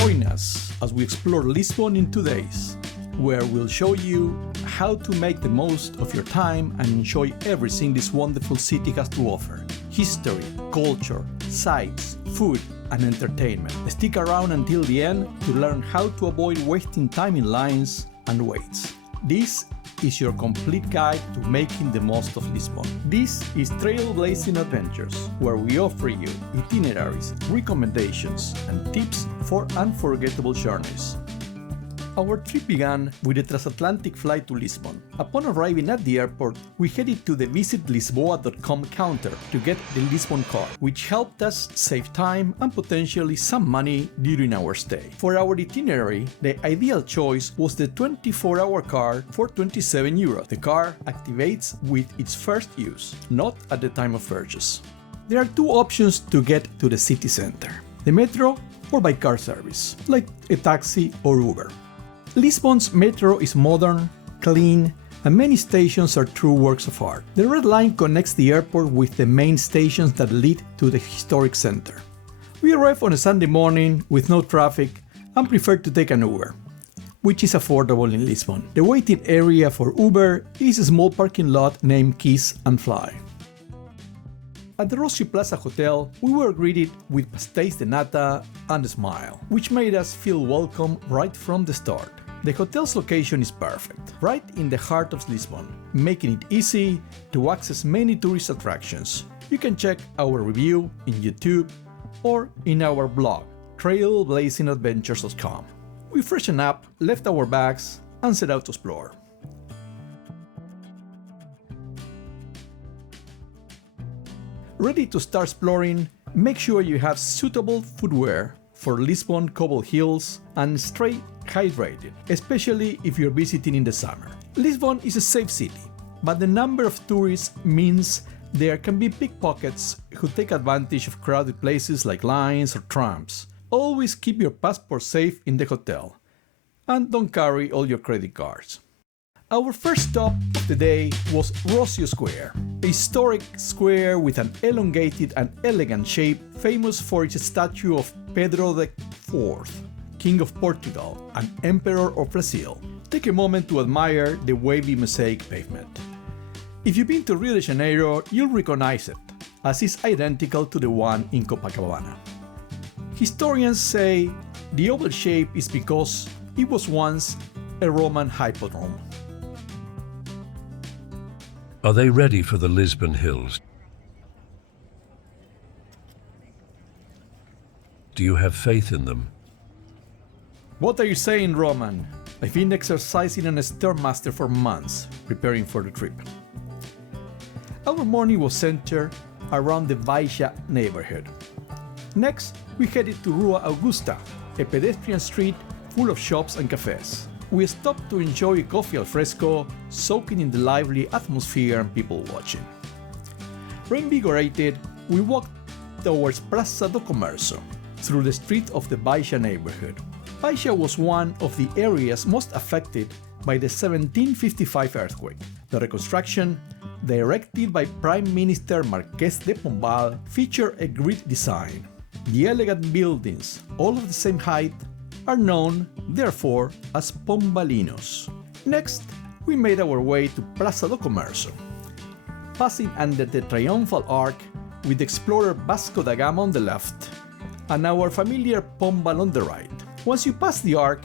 Join us as we explore Lisbon in 2 days, where we'll show you how to make the most of your time and enjoy everything this wonderful city has to offer. History, culture, sights, food, and entertainment. Stick around until the end to learn how to avoid wasting time in lines and waits. This is your complete guide to making the most of Lisbon. This is Trailblazing Adventures, where we offer you itineraries, recommendations, and tips for unforgettable journeys. Our trip began with a transatlantic flight to Lisbon. Upon arriving at the airport, we headed to the visitlisboa.com counter to get the Lisbon card, which helped us save time and potentially some money during our stay. For our itinerary, the ideal choice was the 24-hour card for €27. The card activates with its first use, not at the time of purchase. There are 2 options to get to the city center: the metro or by car service, like a taxi or Uber. Lisbon's metro is modern, clean, and many stations are true works of art. The Red Line connects the airport with the main stations that lead to the historic center. We arrived on a Sunday morning with no traffic and preferred to take an Uber, which is affordable in Lisbon. The waiting area for Uber is a small parking lot named Kiss and Fly. At the Rocio Plaza Hotel, we were greeted with pastéis de nata and a smile, which made us feel welcome right from the start. The hotel's location is perfect, right in the heart of Lisbon, making it easy to access many tourist attractions. You can check our review in YouTube or in our blog, trailblazingadventures.com. We freshened up, left our bags, and set out to explore. Ready to start exploring? Make sure you have suitable footwear for Lisbon cobble hills and stay hydrated, especially if you're visiting in the summer. Lisbon is a safe city, but the number of tourists means there can be pickpockets who take advantage of crowded places like lines or trams. Always keep your passport safe in the hotel, and don't carry all your credit cards. Our first stop of the day was Rocio Square, a historic square with an elongated and elegant shape, famous for its statue of Pedro IV, King of Portugal and Emperor of Brazil. Take a moment to admire the wavy mosaic pavement. If you've been to Rio de Janeiro, you'll recognize it, as it's identical to the one in Copacabana. Historians say the oval shape is because it was once a Roman hippodrome. Are they ready for the Lisbon Hills? Do you have faith in them? What are you saying, Roman? I've been exercising on a Stairmaster for months, preparing for the trip. Our morning was centered around the Baixa neighborhood. Next, we headed to Rua Augusta, a pedestrian street full of shops and cafes. We stopped to enjoy a coffee al fresco, soaking in the lively atmosphere and people watching. Reinvigorated, we walked towards Praça do Comércio, through the street of the Baixa neighborhood. Baixa was one of the areas most affected by the 1755 earthquake. The reconstruction, directed by Prime Minister Marquês de Pombal, featured a great design. The elegant buildings, all of the same height, are known, therefore, as Pombalinos. Next, we made our way to Praça do Comércio, passing under the Triumphal Arch with explorer Vasco da Gama on the left and our familiar Pombal on the right. Once you pass the arch,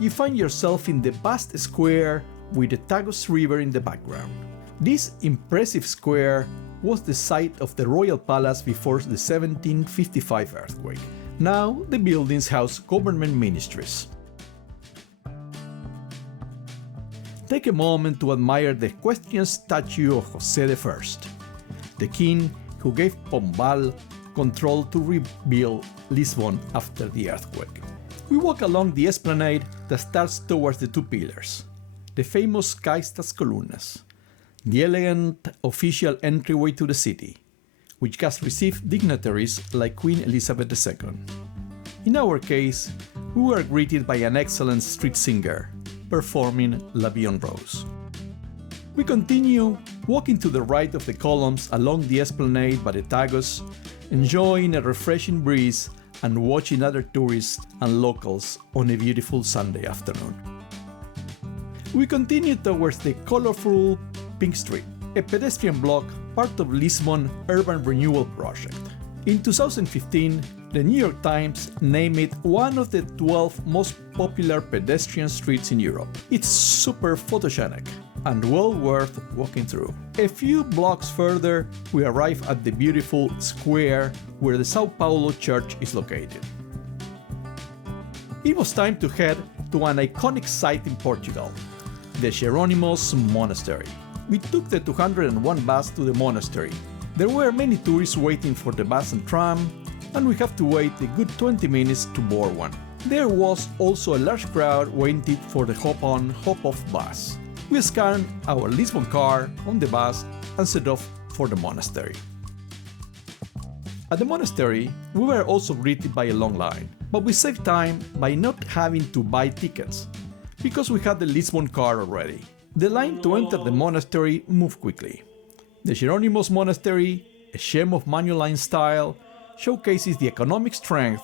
you find yourself in the vast square with the Tagus River in the background. This impressive square was the site of the royal palace before the 1755 earthquake. Now, the buildings house government ministries. Take a moment to admire the equestrian statue of José I, the king who gave Pombal control to rebuild Lisbon after the earthquake. We walk along the esplanade that starts towards the 2 pillars, the famous Caistas Colunas, the elegant official entryway to the city, which has received dignitaries like Queen Elizabeth II. In our case, we were greeted by an excellent street singer, performing La Vie en Rose. We continue walking to the right of the columns along the esplanade by the Tagus, enjoying a refreshing breeze and watching other tourists and locals on a beautiful Sunday afternoon. We continue towards the colorful Pink Street, a pedestrian block part of Lisbon Urban Renewal Project. In 2015, the New York Times named it one of the 12 most popular pedestrian streets in Europe. It's super photogenic and well worth walking through. A few blocks further, we arrive at the beautiful square where the São Paulo church is located. It was time to head to an iconic site in Portugal, the Jerónimos monastery. We took the 201 bus to the monastery. There were many tourists waiting for the bus and tram, and we have to wait a good 20 minutes to board one. There was also a large crowd waiting for the hop-on, hop-off bus. We scanned our Lisbon card on the bus and set off for the monastery. At the monastery, we were also greeted by a long line, but we saved time by not having to buy tickets, because we had the Lisbon card already. The line to enter the monastery moved quickly. The Jerónimos monastery, a gem of Manueline style, showcases the economic strength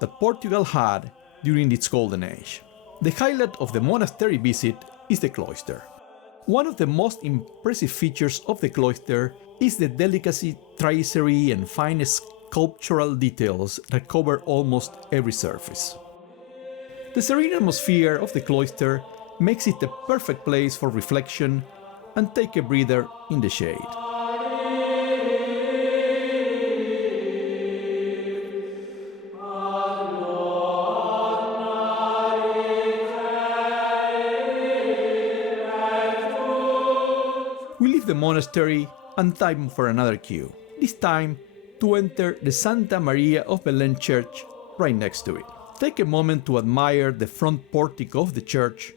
that Portugal had during its golden age. The highlight of the monastery visit is the cloister. One of the most impressive features of the cloister is the delicate tracery and fine sculptural details that cover almost every surface. The serene atmosphere of the cloister makes it the perfect place for reflection and take a breather in the shade. We leave the monastery and time for another queue, this time to enter the Santa Maria of Belém church right next to it. Take a moment to admire the front portico of the church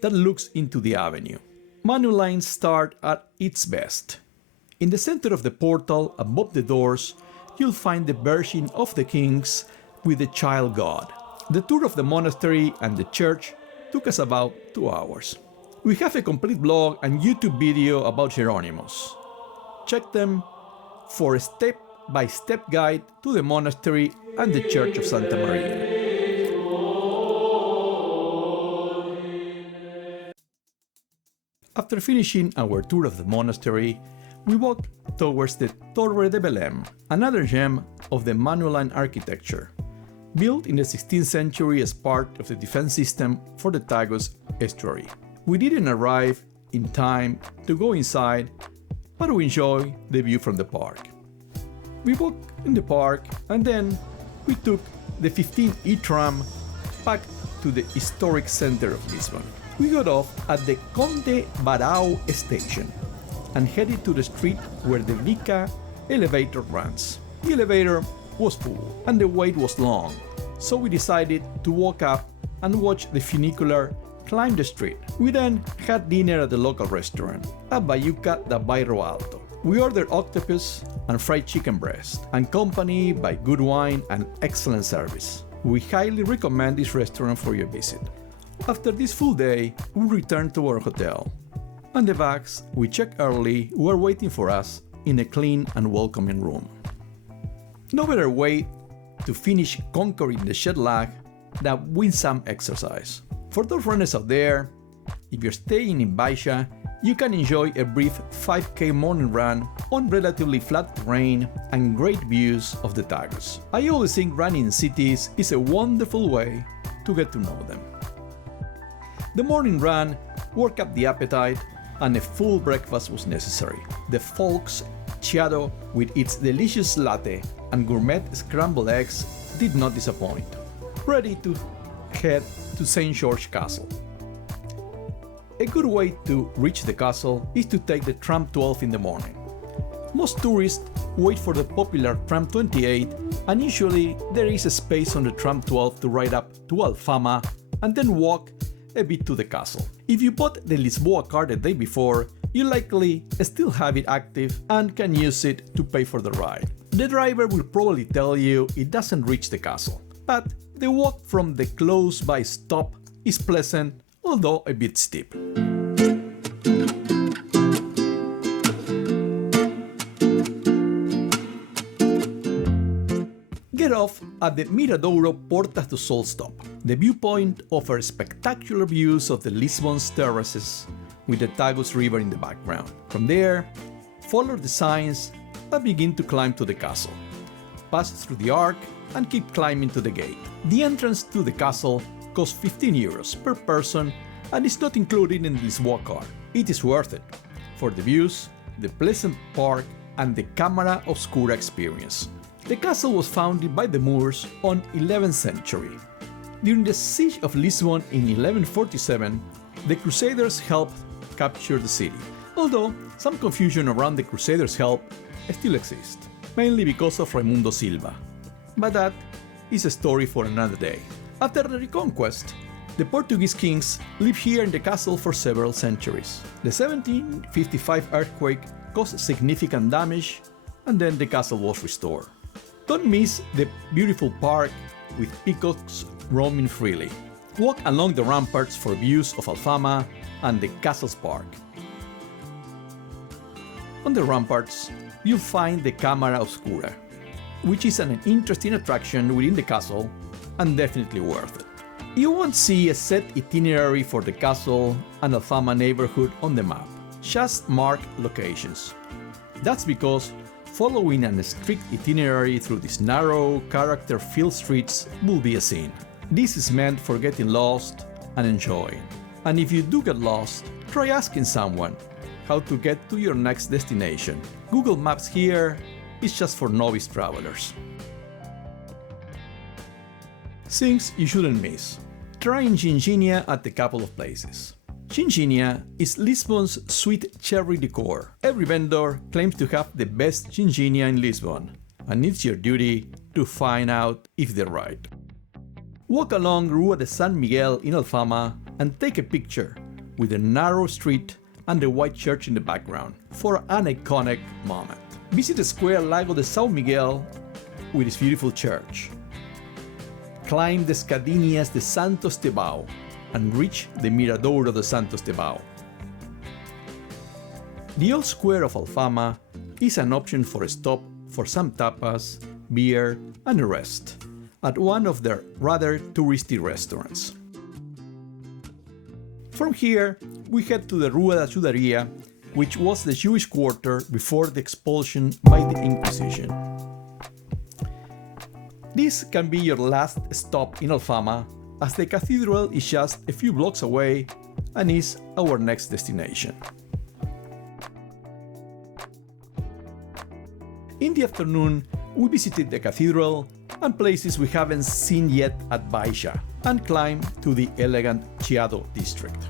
that looks into the avenue. Manueline start at its best. In the center of the portal, above the doors, you'll find the Virgin of the Kings with the Child God. The tour of the monastery and the church took us about 2 hours. We have a complete blog and YouTube video about Jerónimos. Check them for a step-by-step guide to the monastery and the Church of Santa Maria. After finishing our tour of the monastery, we walked towards the Torre de Belém, another gem of the Manueline architecture, built in the 16th century as part of the defense system for the Tagus estuary. We didn't arrive in time to go inside, but we enjoyed the view from the park. We walked in the park and then we took the 15E tram back to the historic center of Lisbon. We got off at the Conde Barão station and headed to the street where the Vica elevator runs. The elevator was full and the wait was long, so we decided to walk up and watch the funicular climb the street. We then had dinner at the local restaurant, at Bayuca da Bairro Alto. We ordered octopus and fried chicken breast, accompanied by good wine and excellent service. We highly recommend this restaurant for your visit. After this full day, we returned to our hotel, and the bags we checked early were waiting for us in a clean and welcoming room. No better way to finish conquering the jet lag than with some exercise. For those runners out there, if you're staying in Baixa, you can enjoy a brief 5K morning run on relatively flat terrain and great views of the Tagus. I always think running in cities is a wonderful way to get to know them. The morning run worked up the appetite and a full breakfast was necessary. The Folks Chiado with its delicious latte and gourmet scrambled eggs did not disappoint. Ready to head to St. George Castle. A good way to reach the castle is to take the tram 12 in the morning. Most tourists wait for the popular tram 28 and usually there is a space on the tram 12 to ride up to Alfama and then walk a bit to the castle. If you bought the Lisboa card the day before, you likely still have it active and can use it to pay for the ride. The driver will probably tell you it doesn't reach the castle, but the walk from the close-by stop is pleasant, although a bit steep. Get off at the Miradouro Portas do Sol stop. The viewpoint offers spectacular views of the Lisbon's terraces with the Tagus River in the background. From there, follow the signs and begin to climb to the castle. Pass through the arch and keep climbing to the gate. The entrance to the castle costs 15 euros per person and is not included in the Lisboa card. It is worth it for the views, the pleasant park, and the Cámara Obscura experience. The castle was founded by the Moors on 11th century. During the siege of Lisbon in 1147, the Crusaders helped capture the city, although some confusion around the Crusaders' help still exists, mainly because of Raimundo Silva. But that is a story for another day. After the reconquest, the Portuguese kings lived here in the castle for several centuries. The 1755 earthquake caused significant damage, and then the castle was restored. Don't miss the beautiful park with peacocks roaming freely. Walk along the ramparts for views of Alfama and the castle's park. On the ramparts, you'll find the Cámara Obscura, which is an interesting attraction within the castle and definitely worth it. You won't see a set itinerary for the castle and Alfama neighborhood on the map, just mark locations. That's because following a strict itinerary through these narrow, character-filled streets will be a sin. This is meant for getting lost and enjoying. And if you do get lost, try asking someone how to get to your next destination. Google Maps here is just for novice travelers. Things you shouldn't miss. Trying ginginha at a couple of places. Ginginha is Lisbon's sweet cherry liqueur. Every vendor claims to have the best ginginha in Lisbon, and it's your duty to find out if they're right. Walk along Rua de San Miguel in Alfama and take a picture with the narrow street and the white church in the background for an iconic moment. Visit the square Lago de São Miguel with its beautiful church. Climb the Escadinhas de Santo Estevão and reach the Miradouro de Santo Estevão. The old square of Alfama is an option for a stop for some tapas, beer, and a rest at one of their rather touristy restaurants. From here, we head to the Rua da Judaria, which was the Jewish quarter before the expulsion by the Inquisition. This can be your last stop in Alfama, as the cathedral is just a few blocks away and is our next destination. In the afternoon, we visited the cathedral and places we haven't seen yet at Baixa, and climbed to the elegant Chiado district.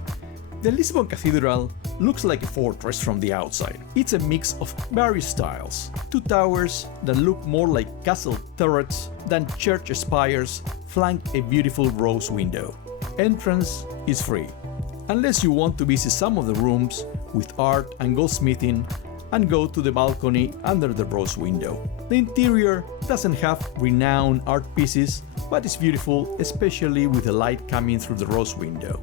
The Lisbon Cathedral looks like a fortress from the outside. It's a mix of various styles. Two towers that look more like castle turrets than church spires flank a beautiful rose window. Entrance is free, unless you want to visit some of the rooms with art and goldsmithing and go to the balcony under the rose window. The interior doesn't have renowned art pieces, but is beautiful, especially with the light coming through the rose window.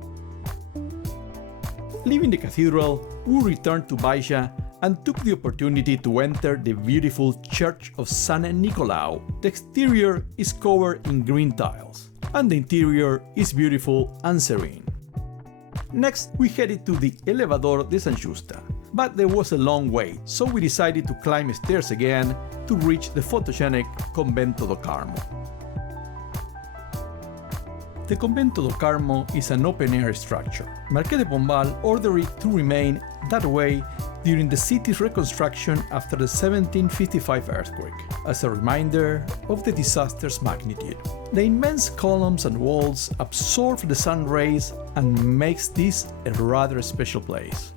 Leaving the cathedral, we returned to Baixa and took the opportunity to enter the beautiful Church of San Nicolau. The exterior is covered in green tiles, and the interior is beautiful and serene. Next, we headed to the Elevador de San Justa, but there was a long wait, so we decided to climb stairs again to reach the photogenic Convento do Carmo. The Convento do Carmo is an open-air structure. Marqués de Pombal ordered it to remain that way during the city's reconstruction after the 1755 earthquake, as a reminder of the disaster's magnitude. The immense columns and walls absorb the sun rays and makes this a rather special place.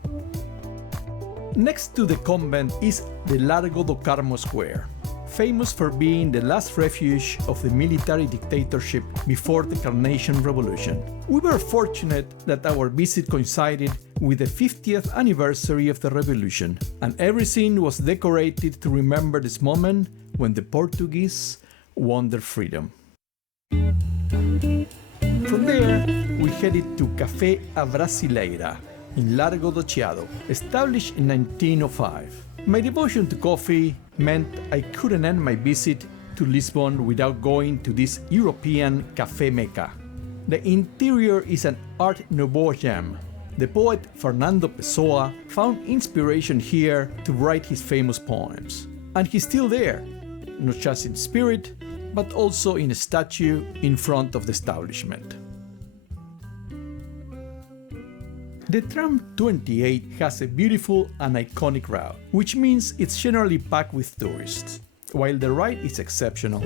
Next to the convent is the Largo do Carmo Square, famous for being the last refuge of the military dictatorship before the Carnation Revolution. We were fortunate that our visit coincided with the 50th anniversary of the revolution, and everything was decorated to remember this moment when the Portuguese won their freedom. From there, we headed to Café A Brasileira in Largo do Chiado, established in 1905. My devotion to coffee meant I couldn't end my visit to Lisbon without going to this European café mecca. The interior is an Art Nouveau gem. The poet Fernando Pessoa found inspiration here to write his famous poems. And he's still there, not just in spirit, but also in a statue in front of the establishment. The tram 28 has a beautiful and iconic route, which means it's generally packed with tourists. While the ride is exceptional,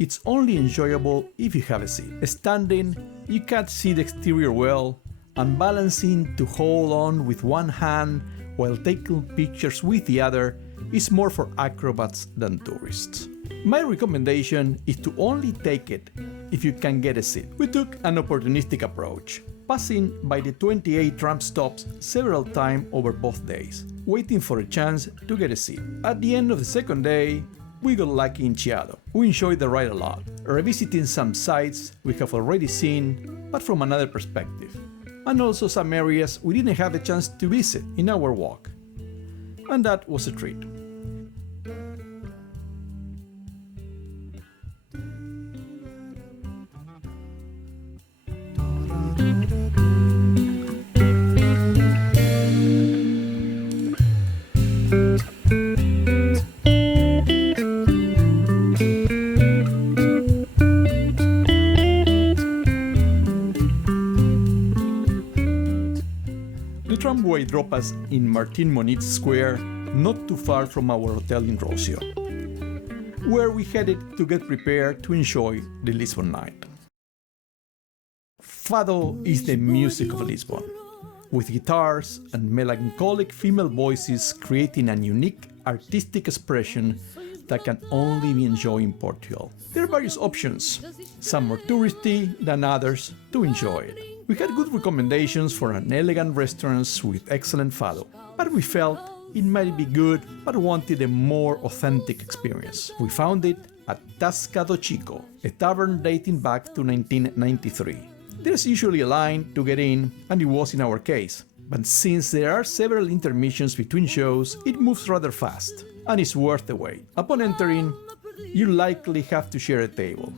it's only enjoyable if you have a seat. Standing, you can't see the exterior well, and balancing to hold on with one hand while taking pictures with the other is more for acrobats than tourists. My recommendation is to only take it if you can get a seat. We took an opportunistic approach, passing by the 28 tram stops several times over both days, waiting for a chance to get a seat. At the end of the second day, we got lucky in Chiado. We enjoyed the ride a lot, revisiting some sites we have already seen, but from another perspective, and also some areas we didn't have a chance to visit in our walk. And that was a treat. The tramway dropped us in Martin Moniz Square, not too far from our hotel in Rocio, where we headed to get prepared to enjoy the Lisbon night. Fado is the music of Lisbon, with guitars and melancholic female voices creating a unique artistic expression that can only be enjoyed in Portugal. There are various options, some more touristy than others, to enjoy it. We had good recommendations for an elegant restaurant with excellent fado, but we felt it might be good but wanted a more authentic experience. We found it at Tasca do Chico, a tavern dating back to 1993. There's usually a line to get in, and it was in our case, but since there are several intermissions between shows, it moves rather fast, and it's worth the wait. Upon entering, you likely have to share a table,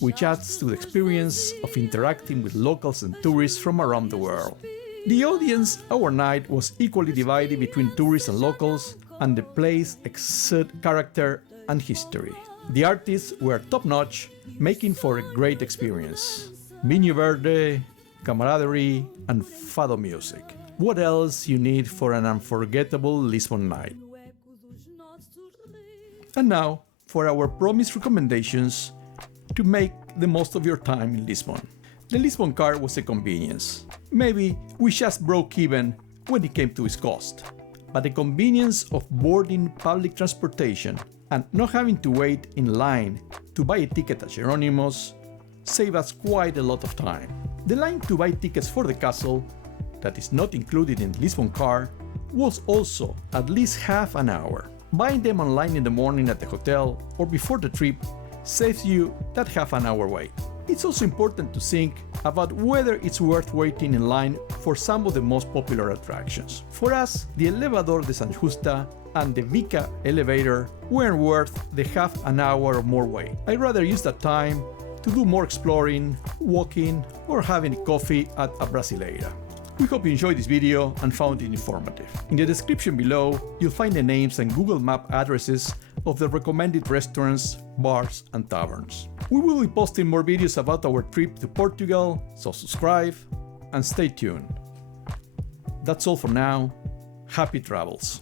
which adds to the experience of interacting with locals and tourists from around the world. The audience our night was equally divided between tourists and locals, and the place exuded character and history. The artists were top-notch, making for a great experience. Vinho Verde, camaraderie, and fado music. What else you need for an unforgettable Lisbon night? And now, for our promised recommendations to make the most of your time in Lisbon. The Lisbon card was a convenience. Maybe we just broke even when it came to its cost. But the convenience of boarding public transportation and not having to wait in line to buy a ticket at Jerónimos saved us quite a lot of time. The line to buy tickets for the castle, that is not included in the Lisbon card, was also at least half an hour. Buying them online in the morning at the hotel or before the trip saves you that half an hour wait. It's also important to think about whether it's worth waiting in line for some of the most popular attractions. For us, the Elevador de San Justa and the Vica elevator weren't worth the half an hour or more wait. I'd rather use that time to do more exploring, walking, or having a coffee at a Brasileira. We hope you enjoyed this video and found it informative. In the description below, you'll find the names and Google Map addresses of the recommended restaurants, bars, and taverns. We will be posting more videos about our trip to Portugal, so subscribe and stay tuned. That's all for now. Happy travels!